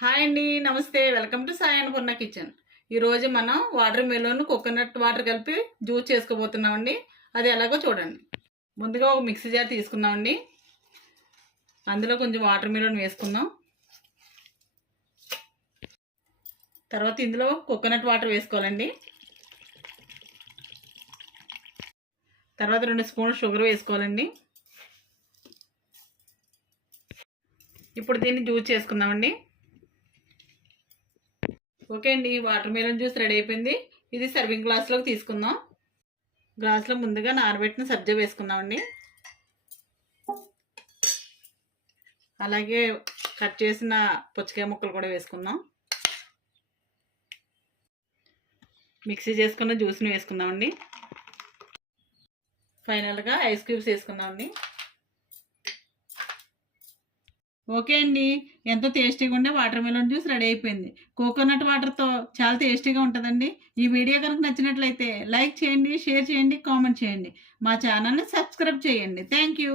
Hi అండి, నమస్తే. Welcome to Sai Annapurna kitchen. ఈరోజు మనం వాటర్ మెలోన్ కోకోనట్ వాటర్ కలిపి జ్యూస్ చేసుకోబోతున్నామండి. అది ఎలాగో చూడండి. ముందుగా ఒక మిక్సీ జార్ తీసుకుందామండి. అందులో కొంచెం వాటర్ మెలోన్ వేసుకుందాం. తర్వాత ఇందులో కోకోనట్ వాటర్ వేసుకోవాలండి. తర్వాత 2 స్పూన్లు షుగర్ వేసుకోవాలండి. ఇప్పుడు దీన్ని జ్యూస్ చేసుకుందామండి. ఓకే అండి, వాటర్ మెలోన్ జ్యూస్ రెడీ అయిపోయింది. ఇది సర్వింగ్ గ్లాస్లోకి తీసుకుందాం. గ్లాస్లో ముందుగా నానబెట్టిన సబ్జా వేసుకుందామండి. అలాగే కట్ చేసిన పుచ్చకాయ ముక్కలు కూడా వేసుకుందాం. మిక్సీ చేసుకున్న జ్యూస్ని వేసుకుందామండి. ఫైనల్గా ఐస్ క్యూబ్స్ వేసుకుందామండి. ఓకే అండి, ఎంతో టేస్టీగా ఉండే వాటర్ మెలోన్ జ్యూస్ రెడీ అయిపోయింది. కోకోనట్ వాటర్తో చాలా టేస్టీగా ఉంటుందండి. ఈ వీడియో కనుక నచ్చినట్లయితే లైక్ చేయండి, షేర్ చేయండి, కామెంట్ చేయండి. మా ఛానల్ని సబ్స్క్రైబ్ చేయండి. Thank you.